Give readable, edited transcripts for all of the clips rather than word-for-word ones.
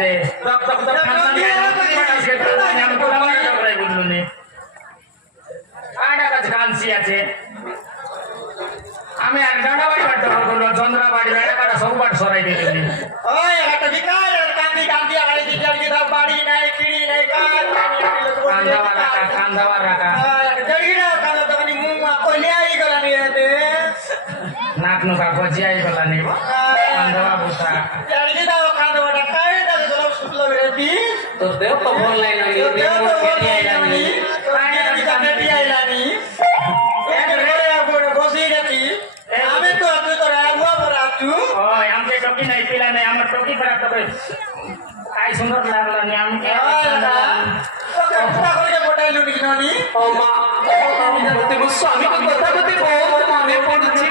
deh. Dok yang pulang lagi dokter dulu nih. Ada kaji আছে আমি এক ডাঁড়াবাড়ি বাড়তে বলবো চন্দ্রাবাড়ি বেড়া কাটা সব বাট সরাই দিয়ে দিলি ওই একটা বিকার কান্দি কান্দি আড়াই দিতে আর কি দাও বাড়ি নাই কিড়ি নাই কান্দাবার রাখা জড়িনা কান্দা তো মানে মুখ কইলে আই গলা নিয়ে দে নাক নুকা গজি আই গলা নি কান্দাবা বুতা আর কি দাও কান্দাবাটা কাই দাও তো শুকলো রেডি তো দেও তো বল নাই না তো দেও তো বল নাই না নি আই কি কান্দি আইলানি আমি তো তুই তো রাগবা বরাতু ওই আমকে টকি নাই পিলা নাই আমার টকি পড়া তবে আই সুন্দর লাগলা নি আমকে তো কথা করে বটাইলু নি ননি ও মা তুমি স্বামী তো কথা বলতে বহুত মনে পড়ছে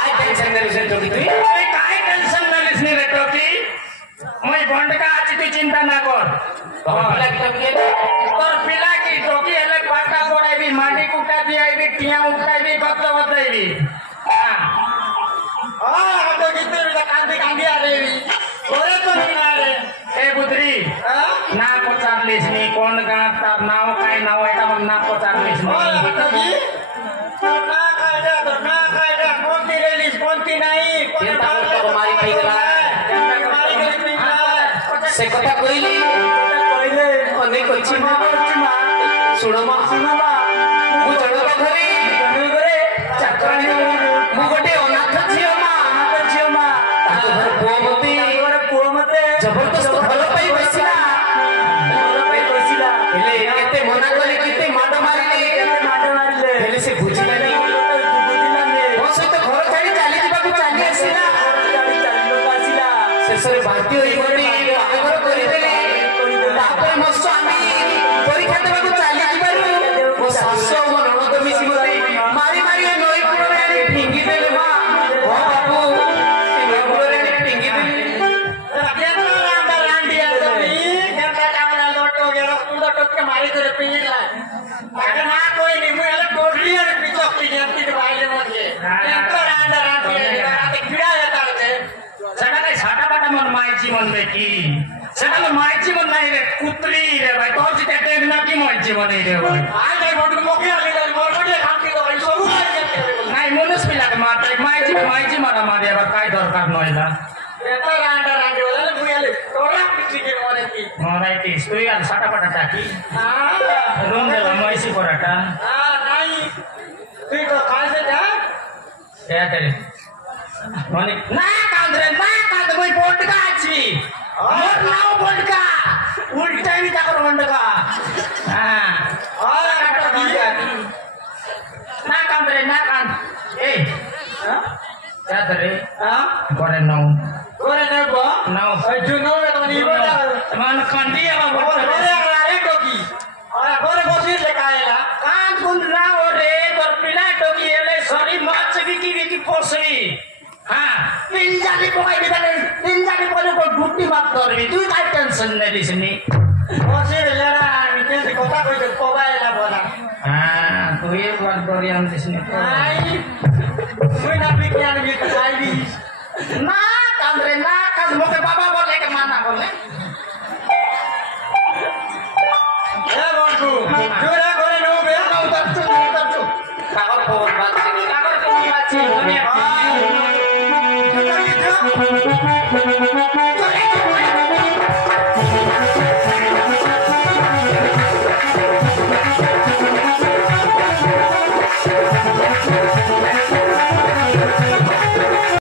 আই টেনশন করিস টকি তুই তুই কাই টেনশন করিস নি রে টকি মই বন্ডকা আছি তুই চিন্তা না কর তোর পিলা কি টকি এলে পাটা পড়াইবি মাটি কুটা দিয়াইবি টিয়া উঠাইবি কত বতাইবি तो कितने बेटा कांदी कांदी आ रही ओरे तो नहीं आ रहे ए बुद्री ना पचारलीस नी कोण गात तार नाव काय नाव एटा मग ना पचारलीस नी कभी ना खायला कोणती रेलीस कोणती नाही चिंता करतो मारी खाईला से कथा कइली अनेक अछि मा सुण मा मु जणक घरे चाकराणी मु गोटे अनाथ झियो मा जबरदस्त भल पाई बसिला हेले केते मना कले केते माड मारिले हेले से बुझिलानी मो सहित घर छाड़ी चाली जिबाकू चाली आसिला शेषरे बाध्य होई गली बाहागर करिदेले तापर मो स्वामी परीक्षा देबाकू चाली जिबारु मो सासु मो ननद मिसी मते मारी मारी नई कुଳରେ आनी फिंगी देले मा ओ बाबू नई कुଳରେ आनी फिंगी देले मारी करे पीला अगर ना कोई नहीं मुझे टोटली और पीछे की जंती के बाहर मुझे तो रांडा रांडी रात गिरा जाता है सगळा काय साटा बाटा मन मायची मन बेकी सगळा मायची मन नाही रे कुत्री रे भाई तोर जिते टेगना की मायची मन रे भाई आज काय बोट मोके आले मोरकडे खाती तो भाई सब नाही मनस पिला का मारता मायची मारा मारे काय दरकार नयला एता रांडा रांडी वाला मुझे टोला पिछली के मोने की राईट तुई गाल साटा बाटा टाकी हां रोम देला मायची पराठा हां नाही तू तो खाय से जा क्या करे माने ना कांद्रे মই বন্ডকা আছি আমার নাও বন্ডকা উল্টাই বিটা কর বন্ডকা হ্যাঁ আর কাটা দিয়া না কান্দরে না কান এই हां क्या करे हां করে নাও করে নেব নাও ওই জন্য মানে ইবলা মান কান্দি আবার করে আরে টকি আর করে বসি লেখায়লা কান কোন না ওরে তোর পিলা টকি এলে সরি মাছ বিকি পছরি হ্যাঁ পিঞ্জালি পকাই দিবেন পিঞ্জালি পরে কো ডুটি মাপ করবি তুই কাই টেনশন নে দিসনি বসি লেরা আমি কে কথা কইতে কবাইলা বলা হ্যাঁ তুই একবার দরিয়াম দিসনি আই তুই না বিজ্ঞান বি খাইবি না কান্দরে না কাজ মোকে বাবা বলে কে মানা বলে এ বন্ধু জোরে করে নবে উতরছু কাগজ খবর বাঁচি আমি Thank you.